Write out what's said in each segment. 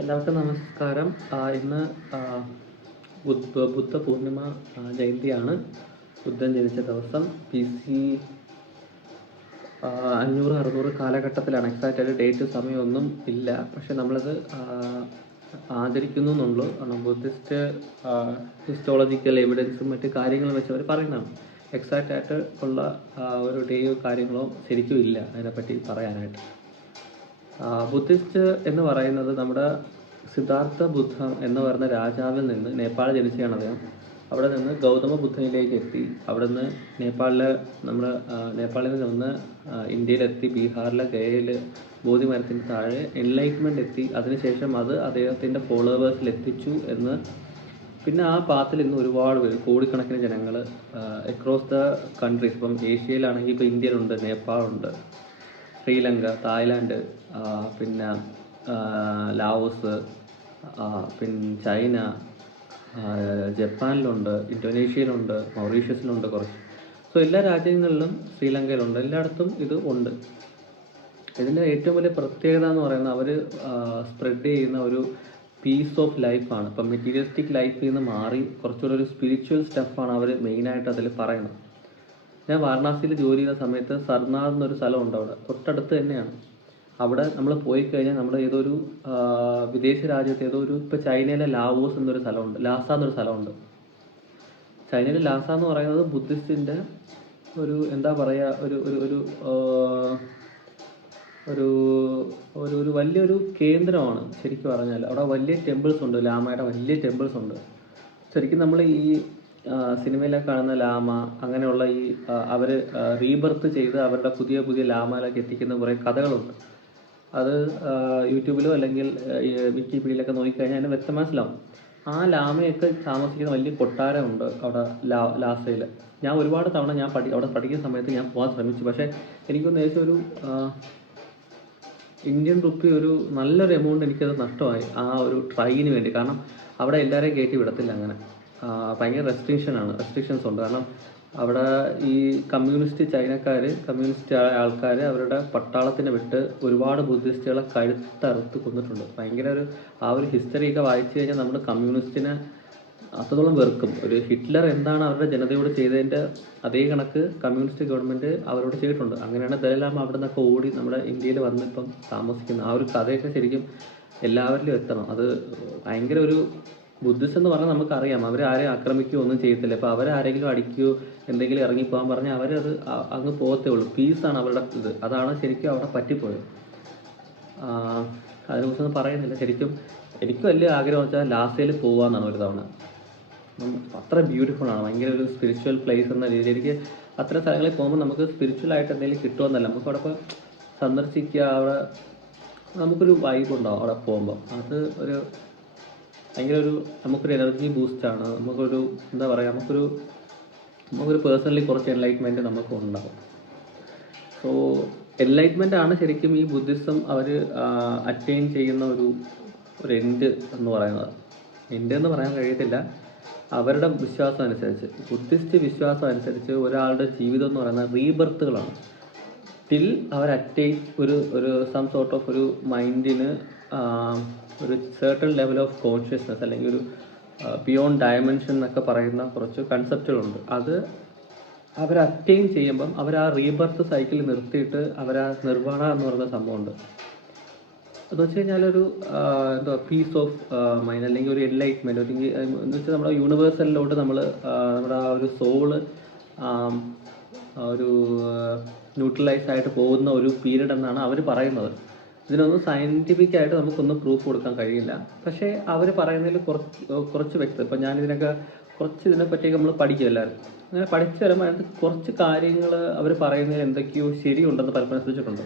എല്ലാവർക്കും നമസ്കാരം. ഇന്ന് ബുദ്ധ പൂർണിമ ജയന്തിയാണ്. ബുദ്ധൻ ജനിച്ച ദിവസം BC 500-600 കാലഘട്ടത്തിലാണ്. എക്സാക്റ്റ് ഡേറ്റ് സമയമൊന്നും ഇല്ല. പക്ഷെ നമ്മളത് ആചരിക്കുന്നു എന്നുള്ളൂ. കാരണം ബുദ്ധിസ്റ്റ് ഹിസ്റ്റോളജിക്കൽ എവിഡൻസും മറ്റ് കാര്യങ്ങളും വെച്ച് അവർ പറയുന്നതാണ്. എക്സാക്റ്റ് ആയിട്ട് ഉള്ള ഒരു ഡേയോ കാര്യങ്ങളോ ശരിക്കും ഇല്ല അതിനെപ്പറ്റി പറയാനായിട്ട്. ബുദ്ധിസ്റ്റ് എന്ന് പറയുന്നത് നമ്മുടെ സിദ്ധാർത്ഥ ബുദ്ധ എന്ന് പറയുന്ന രാജാവിൽ നിന്ന് നേപ്പാൾ ജനിച്ചതാണ് അദ്ദേഹം. അവിടെ നിന്ന് ഗൗതമ ബുദ്ധനിലേക്ക് എത്തി. അവിടെ നിന്ന് നേപ്പാളിൽ നിന്ന് ഇന്ത്യയിലെത്തി. ബീഹാറിലെ ഗയയിൽ ബോധി മരത്തിന് താഴെ എൻലൈറ്റ്മെൻറ്റ് എത്തി. അതിനുശേഷം അത് അദ്ദേഹത്തിൻ്റെ ഫോളോവേഴ്സിൽ എത്തിച്ചു എന്ന്. പിന്നെ ആ പാത്തിൽ ഇന്ന് ഒരുപാട് പേര്, കോടിക്കണക്കിന് ജനങ്ങൾ അക്രോസ് ദ കൺട്രീസ്. ഇപ്പം ഏഷ്യയിലാണെങ്കിൽ ഇപ്പോൾ ഇന്ത്യയിലുണ്ട്, നേപ്പാളുണ്ട്, ശ്രീലങ്ക, തായ്ലാൻഡ്, പിന്നെ ലാവോസ്, പിന്നെ ചൈന, ജപ്പാനിലുണ്ട്, ഇന്തോനേഷ്യയിലുണ്ട്, മൗറീഷ്യസിലുണ്ട് കുറച്ച്. സോ എല്ലാ രാജ്യങ്ങളിലും, ശ്രീലങ്കയിലുണ്ട്, എല്ലായിടത്തും ഇത് ഉണ്ട്. ഇതിൻ്റെ ഏറ്റവും വലിയ പ്രത്യേകത എന്ന് പറയുന്നത് അവർ സ്പ്രെഡ് ചെയ്യുന്ന ഒരു പീസ് ഓഫ് ലൈഫാണ്. ഇപ്പം മെറ്റീരിയലിസ്റ്റിക് ലൈഫിൽ നിന്ന് മാറി കുറച്ചുകൂടെ ഒരു സ്പിരിച്വൽ സ്റ്റഫാണ് അവർ മെയിനായിട്ട് അതിൽ പറയുന്നത്. ഞാൻ വാരണാസിയിൽ ജോലി ചെയ്ത സമയത്ത് സർനാഥ് എന്നൊരു സ്ഥലമുണ്ട്, അവിടെ തൊട്ടടുത്ത് തന്നെയാണ്. അവിടെ നമ്മൾ പോയി കഴിഞ്ഞാൽ നമ്മുടെ ഏതൊരു വിദേശ രാജ്യത്ത് ഇപ്പോൾ ചൈനയിലെ ലാവോസ് എന്നൊരു സ്ഥലമുണ്ട്, ലാസ എന്നൊരു സ്ഥലമുണ്ട്. ചൈനയിലെ ലാസ എന്ന് പറയുന്നത് ബുദ്ധിസ്റ്റിൻ്റെ ഒരു എന്താ പറയുക, ഒരു ഒരു ഒരു ഒരു ഒരു ഒരു വലിയൊരു കേന്ദ്രമാണ് ശരിക്കും പറഞ്ഞാൽ. അവിടെ വലിയ ടെമ്പിൾസ് ഉണ്ട്, ലാമയുടെ വലിയ ടെമ്പിൾസ് ഉണ്ട്. ശരിക്കും നമ്മൾ ഈ സിനിമയിലൊക്കെ കാണുന്ന ലാമ അങ്ങനെയുള്ള അവർ റീബർത്ത് ചെയ്ത് അവരുടെ പുതിയ പുതിയ ലാമയിലൊക്കെ എത്തിക്കുന്ന കുറേ കഥകളുണ്ട്. അത് യൂട്യൂബിലോ അല്ലെങ്കിൽ വിക്കിപീഡിയയിലൊക്കെ നോക്കിക്കഴിഞ്ഞാൽ അതിന് വ്യക്തം മനസ്സിലാവും. ആ ലാമയൊക്കെ താമസിക്കുന്ന വലിയ കൊട്ടാരമുണ്ട് അവിടെ ലാസയിൽ. ഞാൻ ഒരുപാട് തവണ അവിടെ പഠിക്കുന്ന സമയത്ത് ഞാൻ പോകാൻ ശ്രമിച്ചു. പക്ഷേ എനിക്കൊന്ന് ഏകദേശം ഒരു ഇന്ത്യൻ റുപ്പി ഒരു നല്ലൊരു എമൗണ്ട് എനിക്കത് നഷ്ടമായി ആ ഒരു ട്രൈന് വേണ്ടി. കാരണം അവിടെ എല്ലാവരെയും കയറ്റി വിടത്തില്ല അങ്ങനെ. ഭയങ്കര റെസ്ട്രിക്ഷൻസ് ഉണ്ട്. കാരണം അവിടെ ഈ കമ്മ്യൂണിസ്റ്റ് ആൾക്കാർ അവരുടെ പട്ടാളത്തിനെ വിട്ട് ഒരുപാട് ബുദ്ധിസ്റ്റുകളെ കഴുത്തറുത്ത് കൊന്നിട്ടുണ്ട്. ഭയങ്കര ആ ഒരു ഹിസ്റ്ററിയൊക്കെ വായിച്ചു കഴിഞ്ഞാൽ നമ്മൾ കമ്മ്യൂണിസ്റ്റിനെ അത്രത്തോളം വെറുക്കും. ഒരു ഹിറ്റ്ലർ എന്താണ് അവരുടെ ജനതയോട് ചെയ്തതിൻ്റെ അതേ കണക്ക് കമ്മ്യൂണിസ്റ്റ് ഗവൺമെൻറ് അവരോട് ചെയ്തിട്ടുണ്ട്. അങ്ങനെയാണ് ദലൈലാമ അവിടെ നിന്നൊക്കെ ഓടി നമ്മുടെ ഇന്ത്യയിൽ വന്നിപ്പം താമസിക്കുന്നത്. ആ ഒരു കഥയൊക്കെ ശരിക്കും എല്ലാവരിലും എത്തണം. അത് ഭയങ്കര ഒരു ബുദ്ധിസ്റ്റ് എന്ന് പറഞ്ഞാൽ നമുക്കറിയാം, അവരാരെയും ആക്രമിക്കുകയോ ഒന്നും ചെയ്യത്തില്ല. ഇപ്പോൾ അവരാരെങ്കിലും അടിക്കുകയോ എന്തെങ്കിലും ഇറങ്ങിപ്പോകാൻ പറഞ്ഞാൽ അവരത് അങ്ങ് പോകത്തേ ഉള്ളൂ. പീസാണ് അവരുടെ ഇത്. അതാണ് ശരിക്കും അവിടെ പറ്റിപ്പോയത്. അതിനെക്കുറിച്ചൊന്നും പറയുന്നില്ല. ശരിക്കും എനിക്ക് വലിയ ആഗ്രഹം വെച്ചാൽ ലാസയിൽ പോകാമെന്നാണ് ഒരു തവണ. അത്ര ബ്യൂട്ടിഫുൾ ആണ്, ഭയങ്കര ഒരു സ്പിരിച്വൽ പ്ലേസ് എന്ന രീതിയിൽ. എനിക്ക് അത്തരം സ്ഥലങ്ങളിൽ പോകുമ്പോൾ നമുക്ക് സ്പിരിച്വലായിട്ട് എന്തെങ്കിലും കിട്ടുമെന്നല്ല, നമുക്ക് അവിടെ ഇപ്പോൾ സന്ദർശിക്കുക, അവിടെ നമുക്കൊരു വൈബ് ഉണ്ടാവും അവിടെ പോകുമ്പോൾ. അത് ഒരു ഭയങ്കര നമുക്കൊരു എനർജി ബൂസ്റ്റാണ്. നമുക്കൊരു എന്താ പറയുക, നമുക്കൊരു പേഴ്സണലി കുറച്ച് എൻലൈറ്റ്മെൻറ്റ് നമുക്ക് ഉണ്ടാകും. സോ എൻലൈറ്റ്മെൻ്റ് ആണ് ശരിക്കും ഈ ബുദ്ധിസം അവർ അറ്റൈൻ ചെയ്യുന്ന ഒരു എൻഡ് എന്ന് പറയുന്നത്. എൻഡ് എന്ന് പറയാൻ കഴിയത്തില്ല. അവരുടെ വിശ്വാസം അനുസരിച്ച്, ബുദ്ധിസ്റ്റ് വിശ്വാസം അനുസരിച്ച് ഒരാളുടെ ജീവിതം എന്ന് പറയുന്നത് റീബർത്തുകളാണ്. ടിൽ അവർ അറ്റൈൻ ഒരു സം സോർട്ട് ഓഫ് ഒരു മൈൻഡിന് ഒരു certain ലെവൽ ഓഫ് കോൺഷ്യസ്നെസ് അല്ലെങ്കിൽ ഒരു ബിയോണ്ട് ഡയമെൻഷൻ എന്നൊക്കെ പറയുന്ന കുറച്ച് കൺസെപ്റ്റുകളുണ്ട്. അത് അവർ അറ്റൈൻ ചെയ്യുമ്പം അവർ ആ റീബർത്ത് സൈക്കിൾ നിർത്തിയിട്ട് അവർ ആ നിർവ്വാണ എന്ന് പറയുന്ന സംഭവമുണ്ട്. എന്ന് വെച്ച് കഴിഞ്ഞാൽ പീസ് ഓഫ് മൈൻഡ് അല്ലെങ്കിൽ ഒരു എൻലൈറ്റ്മെൻറ്റ്, അല്ലെങ്കിൽ എന്ന് വെച്ചാൽ നമ്മുടെ യൂണിവേഴ്സലിലോട്ട് നമ്മുടെ ആ ഒരു സോള് ഒരു ന്യൂട്രലൈസ് ആയിട്ട് പോകുന്ന ഒരു പീരീഡ് എന്നാണ് അവർ പറയുന്നത്. ഇതിനൊന്നും സയൻറ്റിഫിക്കായിട്ട് നമുക്കൊന്നും പ്രൂഫ് കൊടുക്കാൻ കഴിയില്ല. പക്ഷേ അവർ പറയുന്നതിൽ കുറച്ച് വ്യക്തത. ഇപ്പം ഞാനിതിനൊക്കെ ഇതിനെപ്പറ്റിയൊക്കെ നമ്മൾ പഠിക്കും എല്ലാവരും. അങ്ങനെ പഠിച്ചു വരുമ്പോൾ അതിനകത്ത് കുറച്ച് കാര്യങ്ങൾ അവർ പറയുന്നതിൽ എന്തൊക്കെയോ ശരിയുണ്ടെന്ന് പലപ്പോഴും ശ്രദ്ധിച്ചിട്ടുണ്ട്.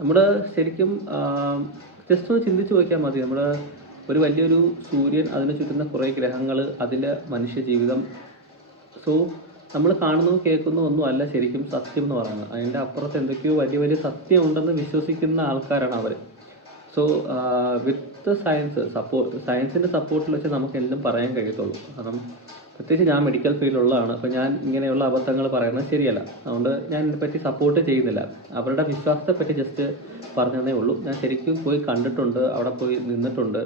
നമ്മുടെ ശരിക്കും ജസ്റ്റ് ഒന്ന് ചിന്തിച്ച് നോക്കിയാൽ മതി. നമ്മുടെ ഒരു വലിയൊരു സൂര്യൻ, അതിന് ചുറ്റുന്ന കുറേ ഗ്രഹങ്ങൾ, അതിൻ്റെ മനുഷ്യജീവിതം. സോ നമ്മൾ കാണുന്നതും കേൾക്കുന്നതും ഒന്നും അല്ല ശരിക്കും സത്യം എന്ന് പറയുന്നത്. അതിൻ്റെ അപ്പുറത്ത് എന്തൊക്കെയോ വലിയ വലിയ സത്യം ഉണ്ടെന്ന് വിശ്വസിക്കുന്ന ആൾക്കാരാണ് അവർ. സോ വിത്ത് സയൻസിൻ്റെ സപ്പോർട്ടിൽ വെച്ച് നമുക്ക് എല്ലാം പറയാൻ കഴിയത്തുള്ളൂ. കാരണം പ്രത്യേകിച്ച് ഞാൻ മെഡിക്കൽ ഫീൽഡിലുള്ളതാണ്. അപ്പോൾ ഞാൻ ഇങ്ങനെയുള്ള അബദ്ധങ്ങൾ പറയുന്നത് ശരിയല്ല. അതുകൊണ്ട് ഞാൻ ഇതിനെപ്പറ്റി സപ്പോർട്ട് ചെയ്യുന്നില്ല. അവരുടെ വിശ്വാസത്തെപ്പറ്റി ജസ്റ്റ് പറഞ്ഞതേ ഉള്ളൂ. ഞാൻ ശരിക്കും പോയി കണ്ടിട്ടുണ്ട്, അവിടെ പോയി നിന്നിട്ടുണ്ട്,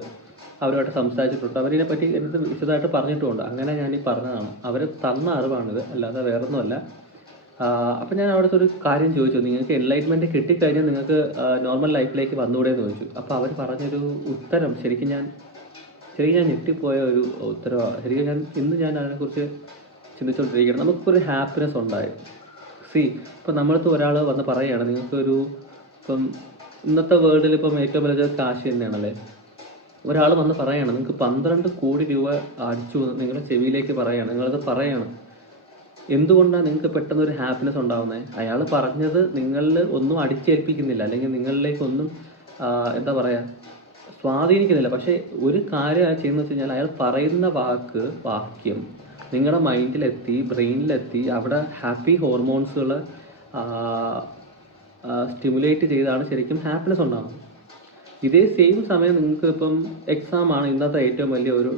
അവരുമായിട്ട് സംസാരിച്ചിട്ടുണ്ട്, അവരിതിനെപ്പറ്റി എന്ത് വിശദമായിട്ട് പറഞ്ഞിട്ടുമുണ്ട്. അങ്ങനെ ഞാൻ ഈ പറഞ്ഞതാണ്. അവർ തന്ന അറിവാണിത്, അല്ലാതെ വേറൊന്നുമല്ല. അപ്പം ഞാൻ അവിടുത്തെ ഒരു കാര്യം ചോദിച്ചു, നിങ്ങൾക്ക് എൻലൈറ്റ്മെൻറ്റ് കിട്ടിക്കഴിഞ്ഞാൽ നിങ്ങൾക്ക് നോർമൽ ലൈഫിലേക്ക് വന്നുകൂടെ എന്ന് ചോദിച്ചു. അപ്പോൾ അവർ പറഞ്ഞൊരു ഉത്തരം ശരിക്കും ഞാൻ ഞെട്ടിപ്പോയ ഒരു ഉത്തരവാണ്. ശരിക്കും ഞാൻ അതിനെക്കുറിച്ച് ചിന്തിച്ചുകൊണ്ടിരിക്കുകയാണ്. നമുക്കൊരു ഹാപ്പിനെസ് ഉണ്ടായി. ഇപ്പം നമ്മളടുത്ത് ഒരാൾ വന്ന് പറയുകയാണ്, നിങ്ങൾക്കൊരു ഇപ്പം ഇന്നത്തെ വേൾഡിൽ ഇപ്പം ഏറ്റവും വലിയ കാശ് തന്നെയാണല്ലേ. ഒരാൾ വന്ന് പറയുകയാണ്, നിങ്ങൾക്ക് 12 കോടി രൂപ അടിച്ചു നിങ്ങളുടെ ചെവിയിലേക്ക് പറയുകയാണ്, നിങ്ങളത് പറയുകയാണ്. എന്തുകൊണ്ടാണ് നിങ്ങൾക്ക് പെട്ടെന്ന് ഒരു ഹാപ്പിനെസ് ഉണ്ടാകുന്നത്? അയാൾ പറഞ്ഞത് നിങ്ങളിൽ ഒന്നും അടിച്ചേൽപ്പിക്കുന്നില്ല, അല്ലെങ്കിൽ നിങ്ങളിലേക്കൊന്നും എന്താ പറയുക, സ്വാധീനിക്കുന്നില്ല. പക്ഷേ ഒരു കാര്യം അയാൾ ചെയ്യുന്നത് വെച്ച് കഴിഞ്ഞാൽ, അയാൾ പറയുന്ന വാക്യം നിങ്ങളുടെ മൈൻഡിലെത്തി, ബ്രെയിനിലെത്തി, അവിടെ ഹാപ്പി ഹോർമോൺസുകൾ സ്റ്റിമുലേറ്റ് ചെയ്താണ് ശരിക്കും ഹാപ്പിനെസ് ഉണ്ടാകുന്നത്. ഇതേ സെയിം സമയം നിങ്ങൾക്ക് ഇപ്പം എക്സാമാണ് ഇന്നത്തെ ഏറ്റവും വലിയ ഒരു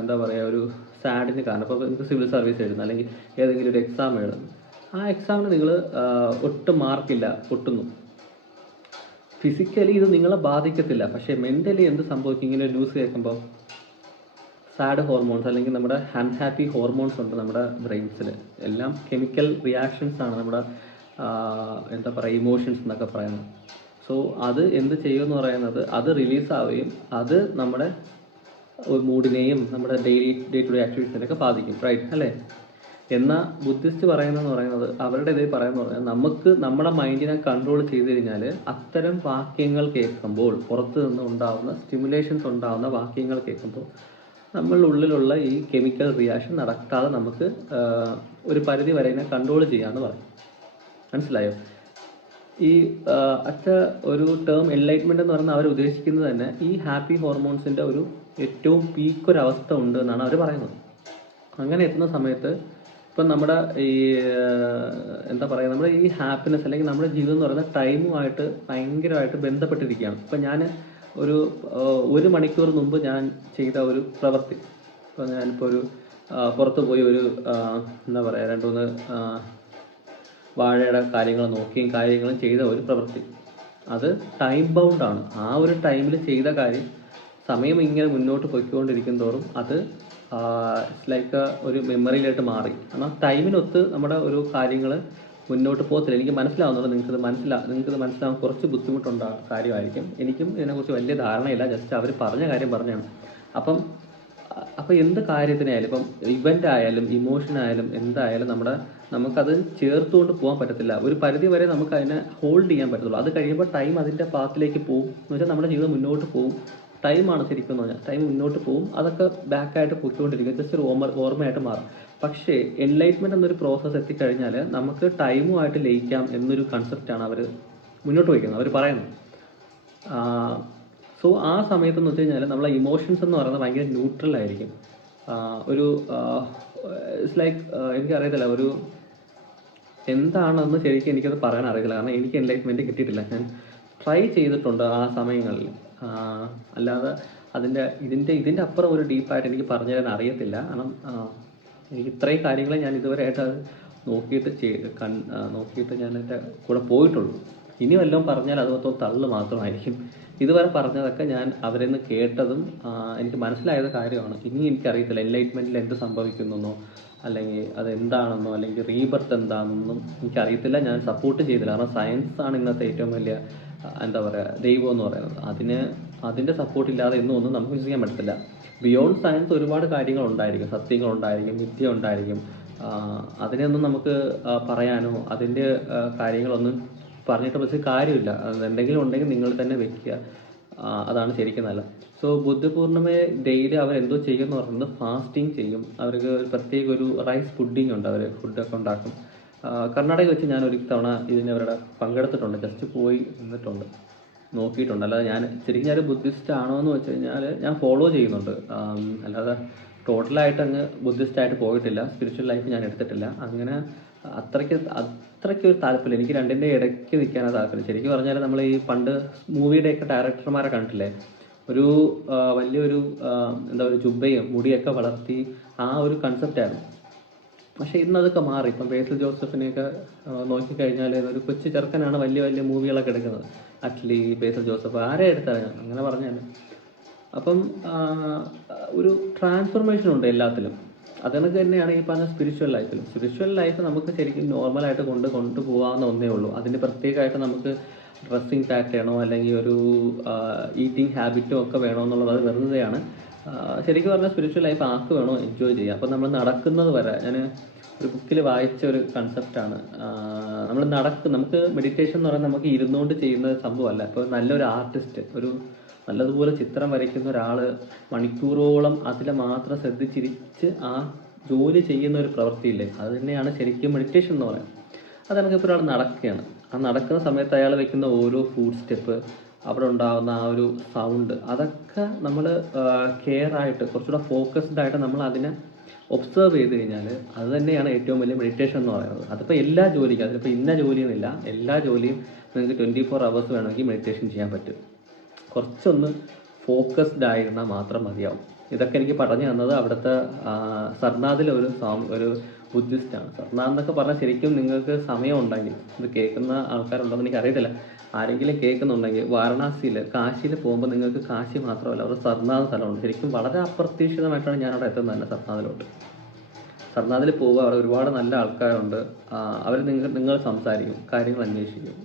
എന്താ പറയുക, ഒരു സാഡിന് കാരണം. ഇപ്പോൾ നിങ്ങൾക്ക് സിവിൽ സർവീസ് എഴുതുന്നു, അല്ലെങ്കിൽ ഏതെങ്കിലും ഒരു എക്സാം എഴുതുന്നു. ആ എക്സാമിന് നിങ്ങൾ ഒട്ടും മാർക്കില്ല, പൊട്ടുന്നു. ഫിസിക്കലി ഇത് നിങ്ങളെ ബാധിക്കത്തില്ല, പക്ഷേ മെൻ്റലി എന്ത് സംഭവിക്കും? ഇങ്ങനെ ന്യൂസ് കേൾക്കുമ്പോൾ സാഡ് ഹോർമോൺസ്, അല്ലെങ്കിൽ നമ്മുടെ അൺഹാപ്പി ഹോർമോൺസ് ഉണ്ട് നമ്മുടെ ബ്രെയിൻസിൽ. എല്ലാം കെമിക്കൽ റിയാക്ഷൻസ് ആണ് നമ്മുടെ എന്താ പറയുക, ഇമോഷൻസ് എന്നൊക്കെ പറയുന്നത്. സോ അത് എന്ത് ചെയ്യുമെന്ന് പറയുന്നത്, അത് റിലീസാവുകയും അത് നമ്മുടെ മൂഡിനെയും നമ്മുടെ ഡേ ടു ഡേ ആക്ടിവിറ്റീസിനൊക്കെ ബാധിക്കും. റൈറ്റ് അല്ലേ? എന്നാൽ ബുദ്ധിസ്റ്റ് പറയുന്നത് അവരുടെ ഇതേ പറയുന്നത് നമുക്ക് നമ്മുടെ മൈൻഡിനെ കൺട്രോൾ ചെയ്ത് കഴിഞ്ഞാൽ അത്തരം വാക്യങ്ങൾ കേൾക്കുമ്പോൾ, പുറത്ത് നിന്ന് ഉണ്ടാകുന്ന സ്റ്റിമുലേഷൻസ് ഉണ്ടാകുന്ന വാക്യങ്ങൾ കേൾക്കുമ്പോൾ നമ്മളുടെ ഉള്ളിലുള്ള ഈ കെമിക്കൽ റിയാക്ഷൻ നടക്കാതെ നമുക്ക് ഒരു പരിധി വരെ ഇതിനെ കൺട്രോൾ ചെയ്യാമെന്ന് പറയും. മനസ്സിലായോ? ഈ ഒരു ടേം എൻലൈറ്റ്മെൻറ്റ് എന്ന് പറയുന്നത് അവർ ഉദ്ദേശിക്കുന്നത് തന്നെ ഈ ഹാപ്പി ഹോർമോൺസിൻ്റെ ഒരു ഏറ്റവും പീക്കൊരവസ്ഥ ഉണ്ട് എന്നാണ് അവർ പറയുന്നത്. അങ്ങനെ എത്തുന്ന സമയത്ത് ഇപ്പം നമ്മുടെ ഈ എന്താ പറയുക, നമ്മുടെ ഈ ഹാപ്പിനെസ് അല്ലെങ്കിൽ നമ്മുടെ ജീവിതം എന്ന് പറയുന്ന ടൈമുമായിട്ട് ഭയങ്കരമായിട്ട് ബന്ധപ്പെട്ടിരിക്കുകയാണ്. ഇപ്പം ഞാൻ ഒരു മണിക്കൂർ മുമ്പ് ഞാൻ ചെയ്ത ഒരു പ്രവൃത്തി, ഇപ്പം ഞാനിപ്പോൾ ഒരു പുറത്ത് പോയി ഒരു എന്താ പറയുക, 2-3 വാഴയുടെ കാര്യങ്ങളും ചെയ്ത ഒരു പ്രവൃത്തി, അത് ടൈം ബൗണ്ടാണ്. ആ ഒരു ടൈമിൽ ചെയ്ത കാര്യം സമയം ഇങ്ങനെ മുന്നോട്ട് പോയിക്കൊണ്ടിരിക്കും തോറും അത് ലൈക്ക് ഒരു മെമ്മറിയിലായിട്ട് മാറി. കാരണം ടൈമിനൊത്ത് നമ്മുടെ ഒരു കാര്യങ്ങൾ മുന്നോട്ട് പോകത്തില്ല. എനിക്ക് മനസ്സിലാവുന്നുണ്ട്, നിങ്ങൾക്കത് മനസ്സിലാവാൻ കുറച്ച് ബുദ്ധിമുട്ടുണ്ടാകുന്ന കാര്യമായിരിക്കും. എനിക്കും ഇതിനെക്കുറിച്ച് വലിയ ധാരണയില്ല, ജസ്റ്റ് അവർ പറഞ്ഞ കാര്യം പറഞ്ഞാണ്. അപ്പോൾ എന്ത് കാര്യത്തിനായാലും, ഇപ്പം ഇവൻ്റ് ആയാലും ഇമോഷൻ ആയാലും എന്തായാലും നമുക്കത് ചേർത്തുകൊണ്ട് പോകാൻ പറ്റത്തില്ല. ഒരു പരിധി വരെ നമുക്ക് അതിനെ ഹോൾഡ് ചെയ്യാൻ പറ്റത്തുള്ളൂ. അത് കഴിയുമ്പോൾ ടൈം അതിൻ്റെ പാത്തിലേക്ക് പോകും. എന്ന് വെച്ചാൽ നമ്മുടെ ജീവിതം മുന്നോട്ട് പോകും. ടൈമാണ് ശരിക്കും എന്ന് പറഞ്ഞാൽ, ടൈം മുന്നോട്ട് പോകും. അതൊക്കെ ബാക്കായിട്ട് പോയിക്കൊണ്ടിരിക്കും, ജസ്റ്റ് ഒരു ഓർമ്മയായിട്ട് മാറും. പക്ഷേ എൻലൈറ്റ്മെൻറ്റ് എന്നൊരു പ്രോസസ്സ് എത്തിക്കഴിഞ്ഞാൽ നമുക്ക് ടൈമുമായിട്ട് ലയിക്കാം എന്നൊരു കൺസെപ്റ്റാണ് അവർ മുന്നോട്ട് വയ്ക്കുന്നത്, അവർ പറയുന്നത്. സോ ആ സമയത്തെന്ന് വെച്ച് കഴിഞ്ഞാൽ നമ്മളെ ഇമോഷൻസ് എന്ന് പറയുന്നത് ഭയങ്കര ന്യൂട്രൽ ആയിരിക്കും. ഇറ്റ്സ് ലൈക്ക് എനിക്കറിയത്തില്ല, ഒരു എന്താണെന്ന് ശരിക്കും എനിക്കത് പറയാൻ അറിയില്ല. കാരണം എനിക്ക് എൻലൈറ്റ്മെൻറ്റ് കിട്ടിയിട്ടില്ല. ഞാൻ ട്രൈ ചെയ്തിട്ടുണ്ട് ആ സമയങ്ങളിൽ, അല്ലാതെ ഇതിൻ്റെ അപ്പുറം ഒരു ഡീപ്പായിട്ട് എനിക്ക് പറഞ്ഞു തരാൻ അറിയത്തില്ല. കാരണം എനിക്ക് ഇത്രയും കാര്യങ്ങൾ ഞാൻ ഇതുവരെയായിട്ട് അത് നോക്കിയിട്ട് ഞാൻ എൻ്റെ കൂടെ പോയിട്ടുള്ളൂ. ഇനി വല്ലതും പറഞ്ഞാൽ അത് മൊത്തം തള്ളു മാത്രമായിരിക്കും. ഇതുവരെ പറഞ്ഞതൊക്കെ ഞാൻ അവരിൽ നിന്ന് കേട്ടതും എനിക്ക് മനസ്സിലായത് കാര്യമാണ്. ഇനി എനിക്കറിയത്തില്ല എൻലൈറ്റ്മെൻറ്റിൽ എന്ത് സംഭവിക്കുന്നെന്നോ, അല്ലെങ്കിൽ അതെന്താണെന്നോ, അല്ലെങ്കിൽ റീബർത്ത് എന്താണെന്നൊന്നും എനിക്കറിയത്തില്ല. ഞാൻ സപ്പോർട്ട് ചെയ്തില്ല. കാരണം സയൻസാണ് ഇന്നത്തെ ഏറ്റവും വലിയ എന്താ പറയുക, ദൈവം എന്ന് പറയുന്നത്. അതിൻ്റെ സപ്പോർട്ടില്ലാതെ ഒന്നും നമുക്ക് വിശ്വസിക്കാൻ പറ്റത്തില്ല. ബിയോണ്ട് സയൻസ് ഒരുപാട് കാര്യങ്ങളുണ്ടായിരിക്കും, സത്യങ്ങളുണ്ടായിരിക്കും, മിഥ്യ ഉണ്ടായിരിക്കും. അതിനെയൊന്നും നമുക്ക് പറയാനോ അതിൻ്റെ കാര്യങ്ങളൊന്നും പറഞ്ഞിട്ട് പക്ഷേ കാര്യമില്ല. എന്തെങ്കിലും ഉണ്ടെങ്കിൽ നിങ്ങൾ തന്നെ വെക്കുക, അതാണ് ശരിക്കും നല്ലത്. സോ ബുദ്ധപൂർണിമയെ ഡെയിലി അവരെന്തോ ചെയ്യുമെന്ന് പറയുന്നത് ഫാസ്റ്റിംഗ് ചെയ്യും. അവർക്ക് പ്രത്യേക ഒരു റൈസ് പുഡിംഗ് ഉണ്ട്, അവർ ഫുഡൊക്കെ ഉണ്ടാക്കും. കർണാടക വെച്ച് ഞാൻ ഒരു തവണ അവരുടെ പങ്കെടുത്തിട്ടുണ്ട്, ജസ്റ്റ് പോയി നിന്നിട്ടുണ്ട്, നോക്കിയിട്ടുണ്ട്. അല്ലാതെ ശരിക്കും ഞാൻ ബുദ്ധിസ്റ്റ് ആണോ എന്ന് വെച്ച് കഴിഞ്ഞാൽ ഞാൻ ഫോളോ ചെയ്യുന്നുണ്ട്, അല്ലാതെ ടോട്ടലായിട്ട് അങ്ങ് ബുദ്ധിസ്റ്റായിട്ട് പോയിട്ടില്ല. സ്പിരിച്വൽ ലൈഫ് ഞാൻ എടുത്തിട്ടില്ല. അങ്ങനെ അത്രയ്ക്ക് ഒരു താല്പര്യം എനിക്ക് രണ്ടിൻ്റെ ഇടയ്ക്ക് നിൽക്കാനാണ് താല്പര്യം. ശരിക്കും പറഞ്ഞാൽ നമ്മൾ ഈ പണ്ട് മൂവിയുടെയൊക്കെ ഡയറക്ടർമാരെ കണ്ടിട്ടില്ലേ, ഒരു വലിയൊരു എന്താ പറയുക ജുബ്ബയും മുടിയൊക്കെ വളർത്തി ആ ഒരു കൺസെപ്റ്റായിരുന്നു. പക്ഷേ ഇന്നതൊക്കെ മാറി. ഇപ്പം ബേസിൽ ജോസഫിനെയൊക്കെ നോക്കിക്കഴിഞ്ഞാൽ ഒരു കൊച്ചു ചെറുക്കനാണ് വലിയ വലിയ മൂവികളൊക്കെ എടുക്കുന്നത്. അറ്റ്ലി, ബേസിൽ ജോസഫ്, ആരെ എടുത്താൽ അങ്ങനെ പറഞ്ഞാൽ. അപ്പം ഒരു ട്രാൻസ്ഫോർമേഷൻ ഉണ്ട് എല്ലാത്തിലും. അതൊക്കെ തന്നെയാണ് ഈ പറഞ്ഞ സ്പിരിച്വൽ ലൈഫിലും. സ്പിരിച്വൽ ലൈഫ് നമുക്ക് ശരിക്കും നോർമലായിട്ട് കൊണ്ടുപോകാവുന്ന ഒന്നേ ഉള്ളൂ. അതിന് പ്രത്യേകമായിട്ട് നമുക്ക് ഡ്രസ്സിങ് പാറ്റേണോ അല്ലെങ്കിൽ ഒരു ഈറ്റിംഗ് ഹാബിറ്റോ ഒക്കെ വേണമെന്നുള്ളത് അത് വെറുതെയാണ്. ശരിക്കും പറഞ്ഞാൽ സ്പിരിച്വൽ ലൈഫ് ആർക്ക് വേണോ എൻജോയ് ചെയ്യുക. അപ്പോൾ നമ്മൾ നടക്കുന്നത് വരെ ഞാൻ ഒരു ബുക്കിൽ വായിച്ച ഒരു കൺസെപ്റ്റാണ്. നമുക്ക് മെഡിറ്റേഷൻ എന്ന് പറയുന്നത് നമുക്ക് ഇരുന്നുകൊണ്ട് ചെയ്യുന്ന സംഭവമല്ല. ഇപ്പോൾ നല്ലൊരു ആർട്ടിസ്റ്റ്, ഒരു നല്ലതുപോലെ ചിത്രം വരയ്ക്കുന്ന ഒരാൾ മണിക്കൂറോളം അതിൽ മാത്രം ശ്രദ്ധിച്ചിരിച്ച് ആ ജോലി ചെയ്യുന്ന ഒരു പ്രവൃത്തിയില്ലേ, അത് തന്നെയാണ് ശരിക്കും മെഡിറ്റേഷൻ എന്ന് പറയുന്നത്. അത് നമുക്കിപ്പോൾ ഒരാൾ നടക്കുകയാണ്. ആ നടക്കുന്ന സമയത്ത് അയാൾ വെക്കുന്ന ഓരോ ഫുഡ് സ്റ്റെപ്പ്, അവിടെ ഉണ്ടാകുന്ന ആ ഒരു സൗണ്ട്, അതൊക്കെ നമ്മൾ കെയർ ആയിട്ട് കുറച്ചുകൂടെ ഫോക്കസ്ഡ് ആയിട്ട് നമ്മൾ അതിനെ ഒബ്സർവ് ചെയ്ത് കഴിഞ്ഞാൽ അത് തന്നെയാണ് ഏറ്റവും വലിയ മെഡിറ്റേഷൻ എന്ന് പറയുന്നത്. അതിപ്പോൾ എല്ലാ ജോലിക്കും, അതിലിപ്പോൾ ഇന്ന ജോലിയെന്നില്ല, എല്ലാ ജോലിയും നിങ്ങൾക്ക് 24 hours വേണമെങ്കിൽ മെഡിറ്റേഷൻ ചെയ്യാൻ പറ്റും. കുറച്ചൊന്ന് ഫോക്കസ്ഡ് ആയിരുന്നാൽ മാത്രം മതിയാവും. ഇതൊക്കെ എനിക്ക് പറഞ്ഞു തന്നത് അവിടുത്തെ സർനാഥിലെ ഒരു ബുദ്ധിസ്റ്റാണ്. സർനാഥ് എന്നൊക്കെ പറഞ്ഞാൽ ശരിക്കും നിങ്ങൾക്ക് സമയം ഉണ്ടെങ്കിൽ, ഇത് കേൾക്കുന്ന ആൾക്കാരുണ്ടെന്ന് എനിക്കറിയത്തില്ല, ആരെങ്കിലും കേൾക്കുന്നുണ്ടെങ്കിൽ വാരണാസിയിൽ, കാശിയിൽ പോകുമ്പോൾ നിങ്ങൾക്ക് കാശി മാത്രമല്ല അവിടെ സർനാഥ് സ്ഥലമുണ്ട്. ശരിക്കും വളരെ അപ്രതീക്ഷിതമായിട്ടാണ് ഞാനവിടെ എത്തുന്നത് തന്നെ സർനാഥിലോട്ട്. സർനാഥിൽ പോവുക, അവിടെ ഒരുപാട് നല്ല ആൾക്കാരുണ്ട്. അവർ നിങ്ങൾ സംസാരിക്കും, കാര്യങ്ങൾ അന്വേഷിക്കും,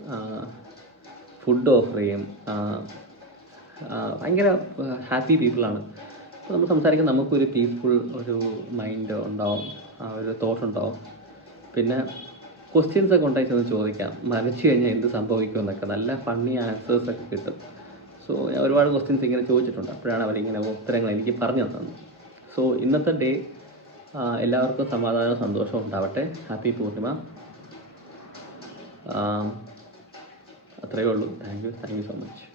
ഫുഡ് ഓഫർ ചെയ്യും. ഭയങ്കര ഹാപ്പി പീപ്പിളാണ്. അപ്പോൾ നമ്മൾ സംസാരിക്കാൻ നമുക്കൊരു പീസ്ഫുൾ ഒരു മൈൻഡ് ഉണ്ടാവും, ഒരു തോട്ട് ഉണ്ടാവും. പിന്നെ ക്വസ്റ്റ്യൻസൊക്കെ ഉണ്ടായി ചെന്ന് ചോദിക്കാം, മരിച്ചു കഴിഞ്ഞാൽ എന്ത് സംഭവിക്കും എന്നൊക്കെ. നല്ല ഫണ്ണി ആൻസേഴ്സൊക്കെ കിട്ടും. സോ ഞാൻ ഒരുപാട് ക്വസ്റ്റ്യൻസ് ഇങ്ങനെ ചോദിച്ചിട്ടുണ്ട്. അപ്പോഴാണ് അവരിങ്ങനെ ഉത്തരങ്ങൾ എനിക്ക് പറഞ്ഞു തന്നത്. സോ ഇന്നത്തെ ഡേ എല്ലാവർക്കും സമാധാനവും സന്തോഷവും ഉണ്ടാവട്ടെ. ഹാപ്പി പൂർണിമ. അത്രയേ ഉള്ളൂ. Thank you so much.